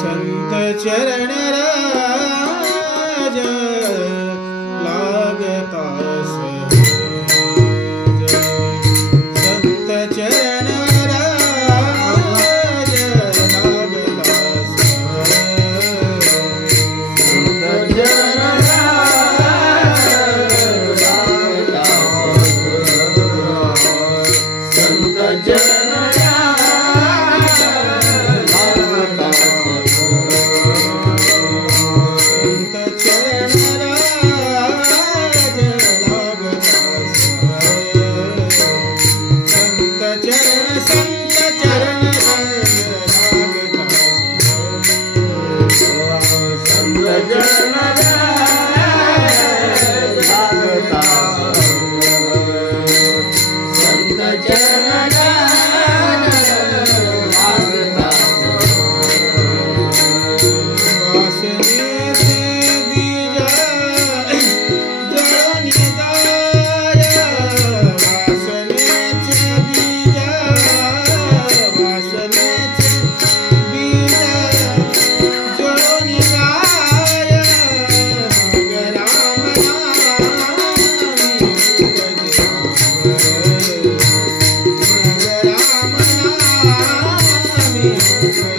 संत चरण राजा Thank you.